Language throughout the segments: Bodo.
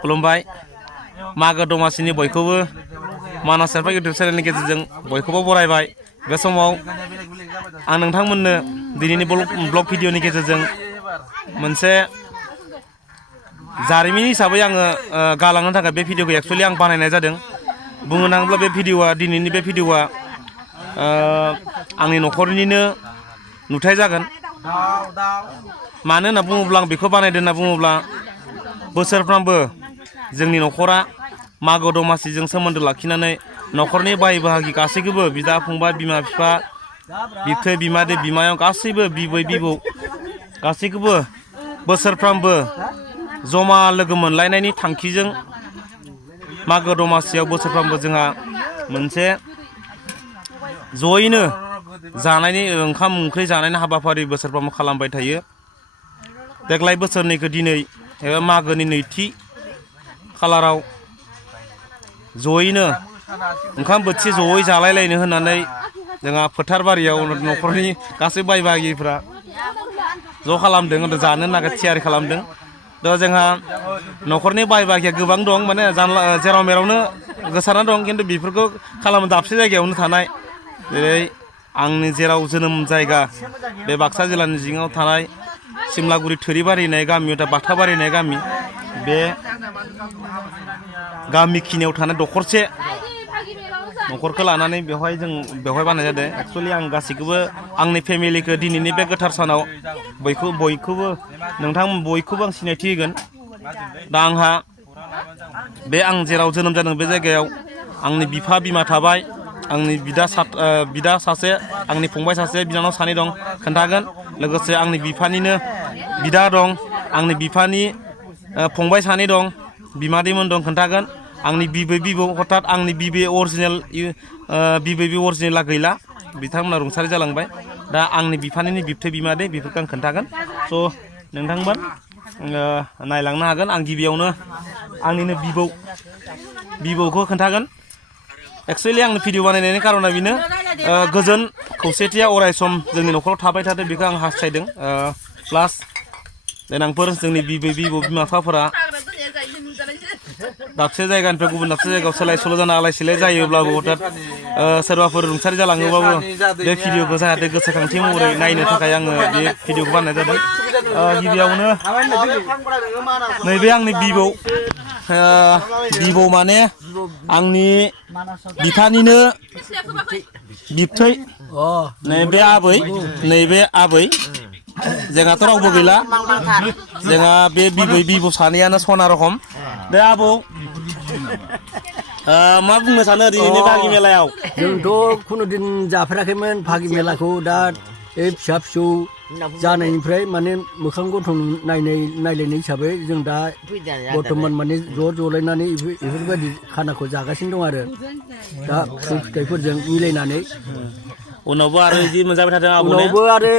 खुलुमबाय मागो दमासिनि बयखौबो मानास सेरफा इउटुब चेनेलनि गेजेरजों बयखौबो बरायबाय बे समाव आं नोंथांमोननो दिनैनि ब्लग भिडिअनि गेजेरजों मोनसे जारिमिन हिसाबै आङो गालांनो थाखाय बे भिडिअखौ एक्चुअलि आं बानायनाय जादों बुंनो थाङोब्ला बे भिडिअआ दिनैनि बे भिडिअआ आंनि न'खरनिनो नुथाय जागोन मानो होनना बुङोब्ला आं बेखौ बानायदों होनना बुङोब्ला बोसोरफ्रोमबो जोंनि न'खरा मागो दमासिजों सोमोन्दो लाखिनानै न'खरनि बाय बाहागि गासैखौबो बिदा फंबाय बिमा बिफा बिबथै बिमादै बिमायं गासैबो बिबै बिबौ गासैखौबो बोसोरफ्रोमबो जमा लोगो मोनलायनायनि थांखिजों मागो दमासियाव बोसोरफ्रोमबो जोंहा मोनसे जयैनो जानायनि ओंखाम ओंख्रि जानायनि हाबाफारि बोसोरफ्रोमबो खालामबाय थायो देग्लाय बोसोरनैखौ दिनै एबा मागोनि नैथि खालाराव जयैनो ओंखाम बोथिसे जयै जालायलायनो होननानै जोंहा फोथार बारियाव न'खरनि गासै बाय बाहागिफ्रा ज' खालामदों जानो होनना थियारि खालामदों दा जोंहा न'खरनि बाय बाहागिया गोबां दं माने जेराव मेरावनो गोसारना दं खिन्थु बेफोरखौ खालामो दाबसे जायगायावनो थानाय जेरै आंनि जेराव जोनोम जायगा बे बाक्सा जिल्लानि सिङाव थानाय सिमलागुरि थोरिबारि होननाय गामियाव दा बाथाबारि होननाय गामि बे गामि खिनियाव थानाय दखरसे न'खरखौ लानानै बेवहाय बानायनाय जादों एक्चुअलि आं गासैखौबो आंनि फेमिलिखौ दिनैनि बे गोथार सानाव बयखौबो नोंथां बयखौबो आं सिनायथि होगोन दा आंहा बे आं जेराव जोनोम जादों बे जायगायाव आंनि बिफा बिमा थाबाय आंनि बिदा सासे आंनि फंबाय सासे बिनानाव सानै दं खोन्थागोन लोगोसे आंनि बिफानिनो बिदा दं आंनि बिफानि फंबाय सानै दं बिमादैमोन दं खोन्थागोन आंनि बिबै बिबौ हथात आंनि बिबै अरिजिनेला गैला बिथांमोना रुंसारि जालांबाय दा आंनि बिफानिनो बिबथै बिमादै बेफोरखौ आं खोन्थागोन स' नोंथांमोन नायलांनो हागोन आं गिबियावनो आंनिनो बिबौखौ खोन्थागोन एक्चुअलि आंनि भिडिअ बानायनायनि कारना बेनो गोजोन खौसेथिया अराय सम जोंनि न'खराव थाबाय थादों बेखौ आं हास्थायदों प्लास देनांफोर जोंनि बिबै बिबौ बिमा बिफाफोरा दाबसे जायगानिफ्राय गुबुन दाबसे जायगायाव सोलाय सोल' जाना आलाय सिलाय जायोब्लाबो हथात सोरबाफोर रुंसारि जालाङोबाबो बे भिडिअखौ जाहाथे गोसोखांथि महरै नायनो थाखाय आङो बे भिडिअखौ बानायनाय जादों गिबियावनो नैबे आंनि बिबौ माने आंनि बिफानिनो बिबथै नैबे आबै जोंहाथ' रावबो गैला जोंहा बे बिबौ सानैयानो सना रखम बे आबौ मा बुंनो सानो दिनैनि भागि मेलायाव जोंथ' खुनु दिन जाफेराखैमोन भागि मेलाखौ दा फिसा फिसौ जानायनिफ्राय माने मोखां गन्थं नायलायनाय हिसाबै जों दा बर्थमान माने ज'लायनानै बेफोरबायदि खानाखौ जागासिनो दं आरो दा फिथाइफोरजों मिलायनानै उनावबो आरो बिदि मोनजाबाय थादों उनावबो आरो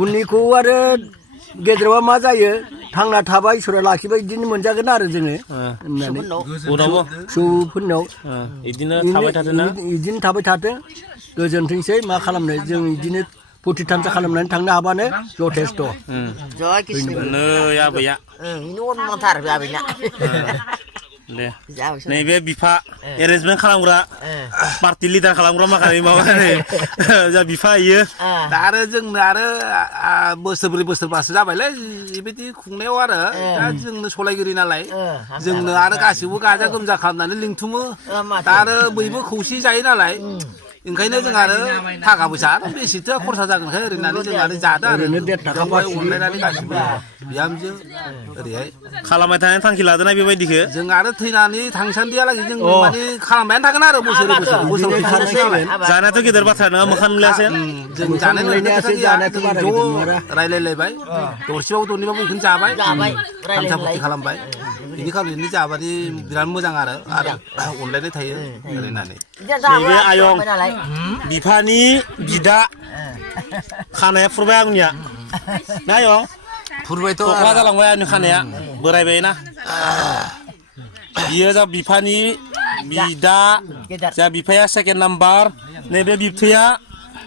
उननिखौ आरो गेजेरावबा मा जायो थांना थाबाय इसोरा लाखिबाय बिदिनो मोनजागोन आरो जोङो होननानै फिसौफोरनाव बिदिनो थाबाय थाथों गोजोनथोंसै मा खालामनो जों बिदिनो प्रतिथानसा खालामनानै थांनो हाबानो जथेस्थ' दे नैबे बिफा एरेन्जमेन्ट खालामग्रा पार्टि लिडार खालामग्रा माखासे माबा जा बिफा इयो दा आरो जोंनो आरो बोसोरब्रै बोसोरबासो जाबायलै बेबायदि खुंनायाव आरो दा जोंनो सलायगिरि नालाय जोंनो आरो गासिबो गाजा गोमजा खालामनानै लिंथुमो दा आरो बयबो खौसे जायो नालाय ओंखायनो जों आरो थाखा फैसा बेसेथो खरसा जागोनखाय ओरैनानै जों आरो जादों आरो अनलायनानै गासिबो बिहामजो ओरैहाय खालामबाय थानायनि थांखि लादोंना बेबायदिखौ जों आरो थैनानै थांसान्दियालागै जों माने खालामबायानो थागोन आरो बोसोर जानायाथ' गेदेर बाथ्रा नङा मोखां नुलायासै जों जानाय रायलायलायबाय दरसेबाबो दरनैबाबो बेखौनो जाबाय थामसा फुरथि खालामबाय बिनि खालामनानै जाबादि बिराद मोजां आरो अनलायनाय थायो ओरैनानै नैबे आयं बिफानि बिदा खानाया फुरबाय आंनिया ना आयं फुरबायथ' थख्ला जालांबाय आंनि खानाया बोरायबायना बियो जा बिफानि बिदा जा बिफाया सेकेन्ड नाम्बार नैबे बिबथैया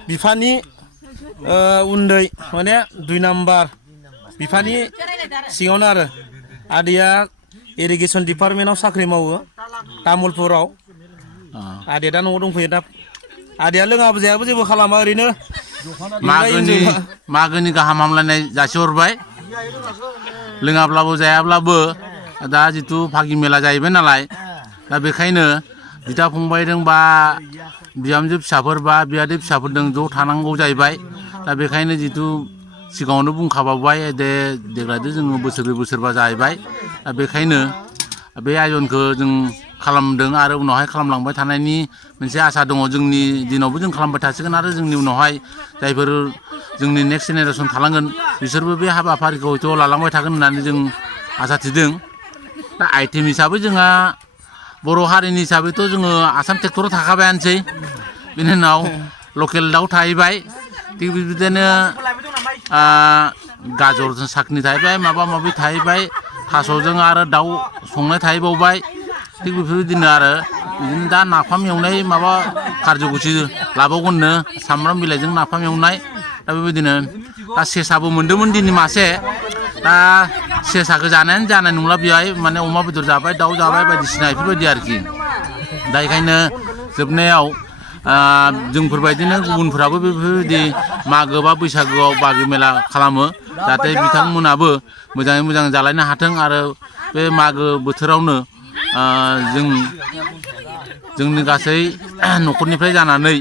बिफानि उन्दै माने 2 नाम्बार बिफानि सिङावनो आरो आदैया इरिगेसन डिपार्टमेन्टआव साख्रि मावो तामुलपुराव आदाया दा न'आव दंफैयो दा आदाया लोङाबो जायाबो जेबो खालामा ओरैनो मागोनि गाहाम हामलायनाय जासिहरबाय लोङाब्लाबो जायाब्लाबो दा जितु भागि मेला जाहैबाय नालाय दा बेखायनो बिदा फंबायजों बा बिहामजो फिसाफोर बा बियादै फिसाफोरजों ज' थानांगौ जाहैबाय दा बेखायनो जितु सिगाङावनो बुंखाबावबाय दे देग्लायदो जोङो बोसोरब्रै बोसोरबा जाहैबाय दा बेखायनो बे आयजनखौ जों खालामदों आरो उनावहाय खालामलांबाय थानायनि मोनसे आसा दङ जोंनि दिनावबो जों खालामबाय थासिगोन आरो जोंनि उनावहाय जायफोर जोंनि नेक्स्ट जेनेरेसन थालांगोन बिसोरबो बे हाबाफारिखौ हयथ' लालांबाय थागोन होननानै जों आसा थिदों दा आइटेम हिसाबै जोंहा बर' हारिनि हिसाबैथ' जोङो आसाम ट्रेक्टराव थाखाबायानोसै बेनि उनाव लकेल दाउ थाहैबाय थिग बिदिनो गाजरजों साखनि थाहैबाय माबा माबि थाहैबाय थास'जों आरो दाउ संनाय थाहैबावबाय थिग बेफोरबायदिनो आरो बिदिनो दा नाफाम एवनाय माबा खारज'गुसि लाबावगोननो सामब्राम बिलाइजों नाफाम एवनाय दा बेबायदिनो दा सेसाबो मोन्दोंमोन दिनै मासे दा सेसाखौ जानायानो जानाय नंला बेहाय माने अमा बेदर जाबाय दाउ जाबाय बायदिसिना बेफोरबायदि आरोखि दा बेखायनो जोबनायाव जोंफोरबायदिनो गुबुनफोराबो बेफोरबायदि मागो बा बैसागोआव बागि मेला खालामो जाहाथे बिथांमोनाबो मोजाङै मोजां जालायनो हाथों आरो बे मागो बोथोरावनो जोंनि गासै न'खरनिफ्राय जानानै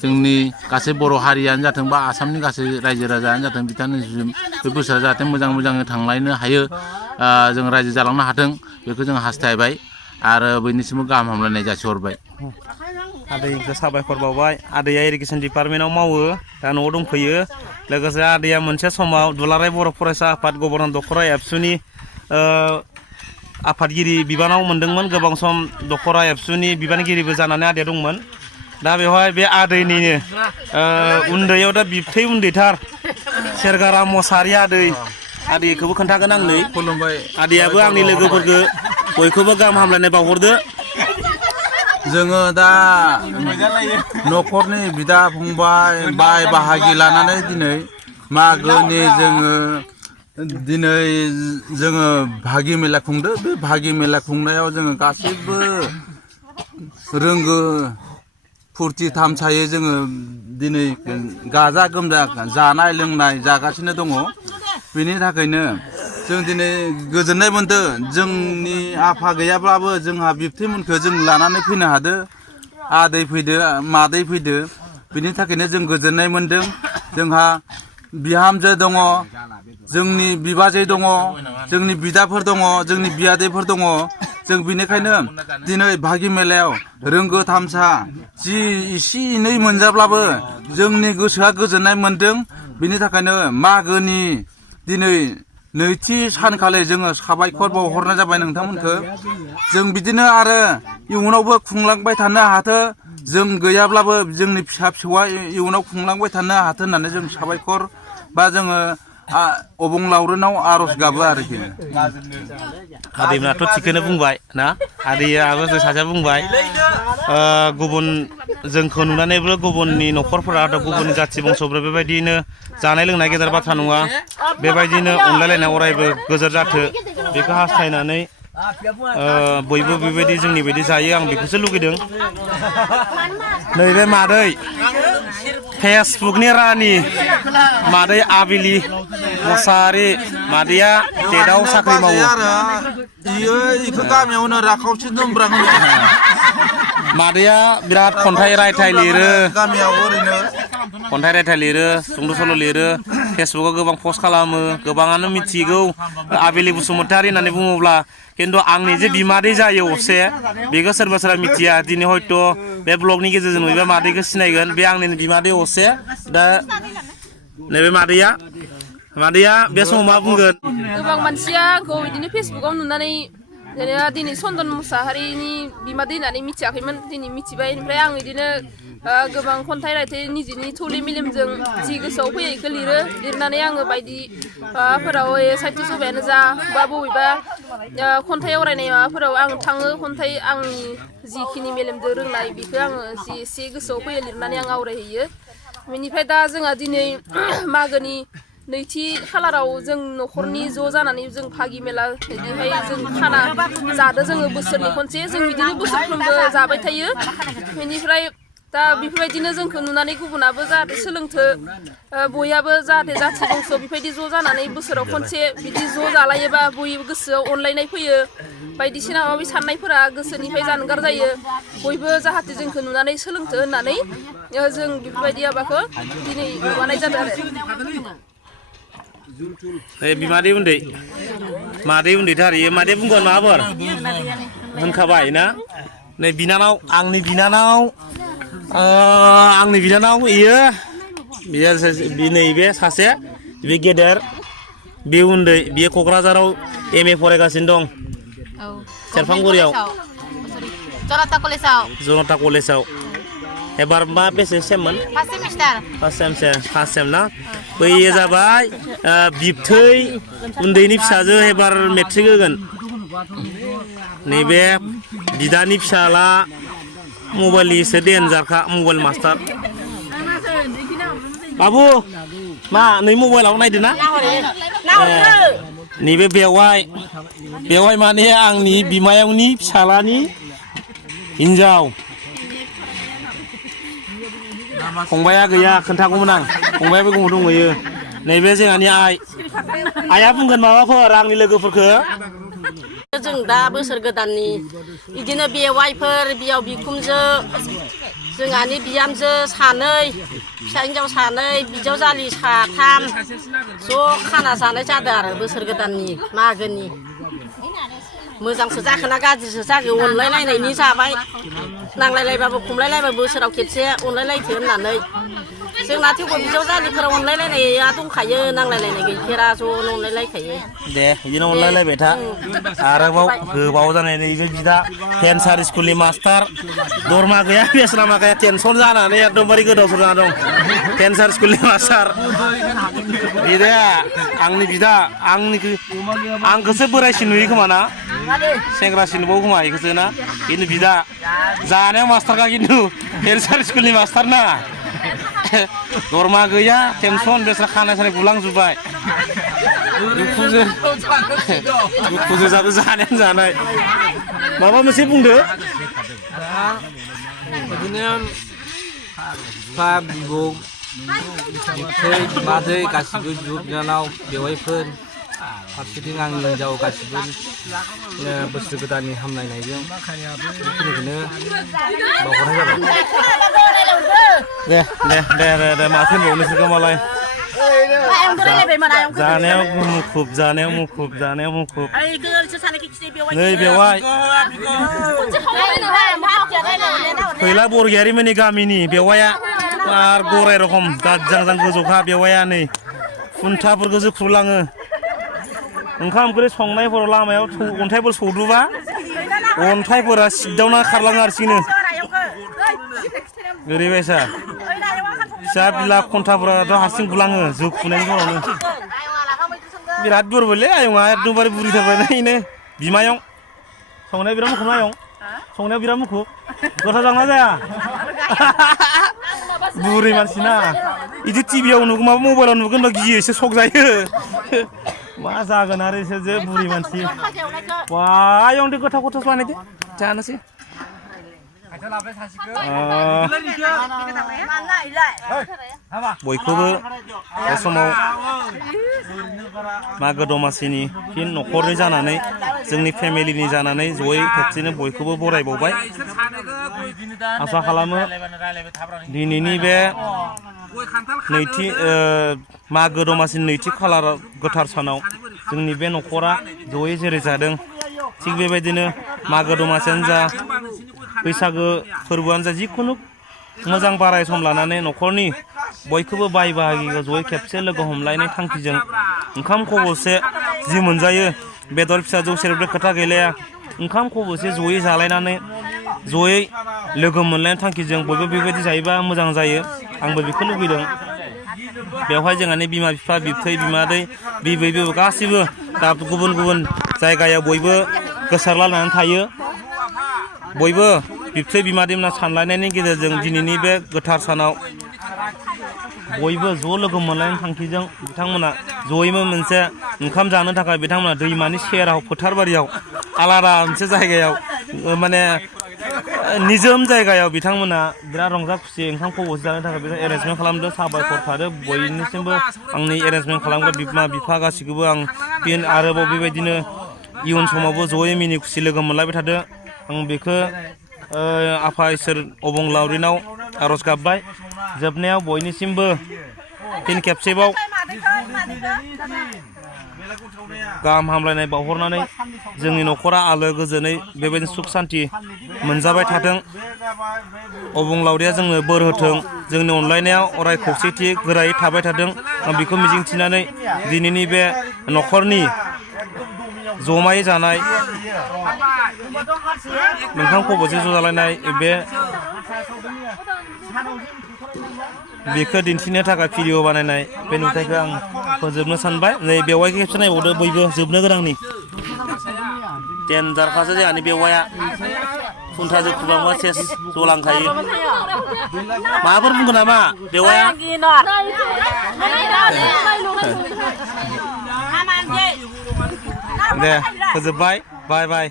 जोंनि गासै बर' हारियानो जाथों बा आसामनि गासै रायजो राजायानो जाथों बिथांमोननिसिम बे बोसोरा जाहाथे मोजां मोजाङै थांलायनो हायो जों रायजो जालांनो हाथों बेखौ जों हास्थायबाय आरो बयनिसिमबो गाहाम हामलायनाय जासिहरबाय आदैखौ साबायखर बावबाय आदैया इरिगेसन डिपार्टमेन्टआव मावो दा न'आव दंफैयो लोगोसे आदैया मोनसे समाव दुलाराय बर' फरायसा आफाद गभर्नर दख'रा एबसुनि आफादगिरि बिबानाव मोनदोंमोन गोबां सम दख'रा एबसुनि बिबानगिरिबो जानानै आदैया दंमोन दा बेवहाय बे आदैनिनो उन्दैयाव दा बिबथै उन्दैथार सेरगारा मसाहारि आदैखौबो खोन्थागोन आं नै खुलुमबाय आदैयाबो आंनि लोगोफोरखौ बयखौबो गाहाम हामलायनाय बावहरदो जोङो दा न'खरनि बिदा फंबाय बाय बाहागि लानानै दिनै मागोनि जोङो भागि मेला खुंदो बे भागि मेला खुंनायाव जोङो गासैबो रोंगो फुरथि थामसायै जोङो दिनै गाजा गोमजा जानाय लोंनाय जागासिनो दङ बेनि थाखायनो जों दिनै गोजोननाय मोनदों जोंनि आफा गैयाब्लाबो जोंहा बिबथैमोनखौ जों लानानै फैनो हादो आदै फैदो मादै फैदो बेनि थाखायनो जों गोजोननाय मोनदों जोंहा बिहामजो दङ जोंनि बिबाजै दङ जोंनि बिदाफोर दङ जोंनि बियादैफोर दङ जों बिनिखायनो दिनै भागि मेलायाव रोंगो थामसा जि एसे एनै मोनजाब्लाबो जोंनि गोसोआ गोजोननाय मोनदों बिनि थाखायनो मागोनि दिनै नैथि सानखालि जोङो साबायखर बावहरनाय जाबाय नोंथांमोनखौ जों बिदिनो आरो इयुनावबो खुंलांबाय थानो हाथों जों गैयाब्लाबो जोंनि फिसा फिसौआ इयुनाव खुंलांबाय थानो हाथों होननानै जों साबायखर बा जोङो अबंलावरिनाव आर'ज गाबो आरोखि आदैमोनाथ' थिखौनो बुंबाय ना आदैयाबो जों सासेया बुंबाय गुबुन जोंखौ नुनानैबो गुबुननि न'खरफोरा गुबुन जाथि बंस'फोरा बेबायदिनो जानाय लोंनाय गेदेर बाथ्रा नङा बेबायदिनो अनलायलायनाय अरायबो गोजोर जाथो बेखौ हास्थायनानै बयबो बेबायदि जोंनि बायदि जायो आं बेखौसो लुगैदों नैबे मादै फेसबुकनि रानि मादै आबिलि मसाहारि मादैया टेटआव साख्रि मावो इखौ गामियावनो राखावसि दोनब्रा मादैया बिराद खन्थाइ रायथाइ लिरो गामियाव ओरैनो खन्थाइ रायथाइ लिरो सुंद' सल' लिरो फेसबुकाव गोबां पस्ट खालामो गोबाङानो मिथिगौ आबिलि बसुमतारी होननानै बुङोब्ला खिन्थु आंनि जे बिमादै जायो असे बेखौ सोरबा सोरबा मिथिया दिनै हयथ' बे ब्लगनि गेजेरजों नुयोबा मादैखौ सिनायगोन बे आंनि बिमादै असे दा नैबे मादैया बे समाव मा बुंगोन गोबां मानसिया आंखौ बिदिनो फेसबुकाव नुनानै जेनेबा दिनै चन्दन मुसाहारिनि बिमादै होननानै मिथियाखैमोन दिनै मिथिबाय ओमफ्राय आं बिदिनो गोबां खन्थाइ रायथाइ निजिनि थौले मेलेमजों जि गोसोआव फैयो बेखौ लिरनानै आङो बायदि माबाफोराव साहित्य सभायानो जा बा बबेबा खन्थाइ आवरायनाय माबाफोराव आं थाङो खन्थाइ आंनि जिखिनि मेलेमजों रोंनाय बेखौ आङो जि एसे गोसोआव फैयो लिरनानै आं आवरायहैयो बेनिफ्राय दा जोंहा दिनै मागोनि नैथि खालाराव जों न'खरनि ज' जानानै जों भागि मेला बिदिहाय जों खाना जादो जोङो बोसोरनि खनसे जों बिदिनो बोसोरफ्रोमबो जाबाय थायो बेनिफ्राय दा बेफोरबायदिनो जोंखौ नुनानै गुबुनाबो जाहाथे सोलोंथो बयहाबो जाहाथे जाथि बंस' बेबायदि ज' जानानै बोसोराव खनसे बिदि ज' जालायोबा बयबो गोसोआव अनलायनाय फैयो बायदिसिना माबा साननायफोरा गोसोनिफ्राय जानगार जायो बयबो जाहाथे जोंखौ नुनानै सोलोंथो होननानै जों बेफोरबायदि माबाखौ दिनै माबानाय जादों आरो बिमादै उन्दैथार इयो मादै बुंगोन माबाफोर होनखाबाय ना नै बिनानाव आंनि बिनानाव इयो नैबे सासे बे गेदेर बे उन्दै बियो क'क्राझाराव MA फरायगासिनो दं सेरफांगुरियाव जनता कलेजाव एबार मा बेसे सेममोन फार्स्ट सेम ना बैयो जाबाय बिबथै उन्दैनि फिसाजो एबार मेट्रिक होगोन नैबे बिदानि फिसाला मबाइलनि एसे देनजारखा मबाइल मास्टार बाबु मा नै मबाइलाव नायदो ना नैबे बेवहाय माने आंनि बिमायंनि फिसालानि हिनजाव फंबाया गैया खोन्थागौमोन आं फंबायाबो गुबुन दंहैयो नैबे जोंहानि आइया बुंगोन माबाफोर आंनि लोगोफोरखौ जों दा बोसोर गोदाननि बिदिनो बेवाइफोर बियाव बिखुमजो जोंहानि बिहामजो सानै फिसा हिन्जाव सानै बिजावजालि साथाम ज' खाना जानाय जादों आरो बोसोर गोदाननि मागोनि मोजांसो जाखोना गाज्रिसो जाखो अनलायलायनायनि जाबाय नांलायलायबाबो खमलायलायबाबो बोसोराव खेबसे अनलायलायथो होननानै जोंना थेवबो बिजावजालिफोरा अनलायलायनाया दंखायो नांलायलायनाय गैफेरा ज'नो अनलायलायखायो दे बिदिनो अनलायलायबाय था आरोबाव गोबाव जानाय नैबे बिदा केन्सार स्कुलनि मास्टार दरमा गैया बेस्रामा गैया टेनसन जानानै एकदमबारे गोदावसोर जाना दं केन्सार स्कुलनि मास्टार बिदाया आंनि बिदा आंखौसो बोरायसिन नुयो खोमा ना सेंग्रासिन नुबावो खोमा बेखौसो ना खिन्थु बिदा जानायाव मास्टारखा खिन्थु केन्सार स्कुलनि मास्टार ना दरमा गैया टेनसन बेस्रा खानाय सानाय गुलांजोब्बाय दुखुजो जादो जानायानो जानाय माबा मोनसे बुंदो बिदिनो बिफा बिबौ बिबथै बिमादै गासिबो बिब' बिनानाव बेवाइफोर फारसेथिं आंनि हिनजाव गासिबो बोसोर गोदाननि हामलायनायजों बेखिनिखौनो बावहरनाय जाबाय दे माथो होनबावनो नोंसोरखौ मालाय जानायाव मुखुब नै बेवाय फैला बरगयारिमोननि गामिनि बेवाया आर गराय रखम गाजां गोजौखा बेवाया नै खुन्थाफोरखौ जोख्रुबलाङो ओंखाम ओंख्रि संनायफोराव लामायाव अन्थाइफोर सौदुबा अन्थाइफोरा सिदावना खारलाङो हारसिंनो ओरैबायसा फिसा बिला खन्थाफोराथ' हारसिं गुलाङो जुग फुनायनि समावनो बिराद दुरबललै आयंआ एकदमबारे बुरिथारबाय नायनो बिमायं संनाया बिराद मुखुब आयं संनायाव बिराद मुखुब गोथाव जागोन ना जाया बुरि मानसि ना बिदि टिभियाव नुगोन माबा मबाइलाव नुगोन बा गियो एसे सक जायो मा जागोन आरो एसे जे बुरि मानसि वा आयं दे गोथाव बानायदे जानोसै बयखौबो बे समाव मागो दमासिनि फिन न'खरनि जानानै जोंनि फेमिलिनि जानानै जयै खेबसेनो बयखौबो बरायबावबाय आसा खालामो दिनैनि बे नैथि मागो दमासिनि नैथि खालार गोथार सानाव जोंनि बे न'खरा जयै जेरै जादों थिग बेबायदिनो मागो दमासियानो जा बैसागो फोरबोआनो जा जिखुनु मोजां बाराय सम लानानै न'खरनि बयखौबो बाय बाहागिखौ जयै खेबसे लोगो हमलायनाय थांखिजों ओंखाम खबसे जि मोनजायो बेदर फिसा जौ सेरेबनि खोथा गैलाया ओंखाम खबसे जयै जालायनानै जयै लोगो मोनलायनाय थांखिजों बयबो बेबायदि जायोबा मोजां जायो आंबो बेखौ लुबैदों बेवहाय जोंहानि बिमा बिफा बिबथै बिमादै बिबै बिबौ गासिबो दा गुबुन गुबुन जायगायाव बयबो गोसारलायनानै थायो बयबो बिबथै बिमादैमोना सानलायनायनि गेजेरजों दिनैनि बे गोथार सानाव बयबो ज' लोगो मोनलायनाय थांखिजों बिथांमोना जयैनो मोनसे ओंखाम जानो थाखाय बिथांमोना दैमानि सेराव फोथारबारियाव आलादा मोनसे जायगायाव माने निजोम जायगायाव बिथांमोना बिराद रंजा खुसि ओंखाम खबसे जानो थाखाय बिथां एरेन्जमेन्ट खालामदों साबायखर थादों बयनिसिमबो आंनि एरेन्जमेन्ट खालामग्रा बिमा बिफा गासिखौबो आं फिन आरोबाव बेबायदिनो इयुन समावबो जयै मिनि खुसि लोगो मोनलायबाय थादों आं बेखौ आफा इसोर अबंलावरिनाव आर'ज गाबबाय जोबनायाव बयनिसिमबो फिन खेबसेबाव गाहाम हामलायनाय बावहरनानै जोंनि न'खरा आलो गोजोनै बेबायदिनो सुख सान्थि मोनजाबाय थाथों अबंलावरिया जोंनो बोर होथों जोंनि अनलायनायाव अराय खौसेथि गोरायै थाबाय थाथों आं बेखौ मिजिंथिनानै दिनैनि बे न'खरनि जमायै जानाय ओंखाम खबसे ज' जालायनाय बेखौ दिन्थिनो थाखाय भिडिअ बानायनाय बे नुथायखौ आं फोजोबनो सानबाय नै बेवाय खेबसे नायबावदो बयबो जोबनो गोनांनि देनजारखासो जोंहानि बेवाया खुन्थाजों खुलांबा सेस जलांखायो माबाफोर बुंगोन नामा बेवाया दे फोजोबबाय बाय बाय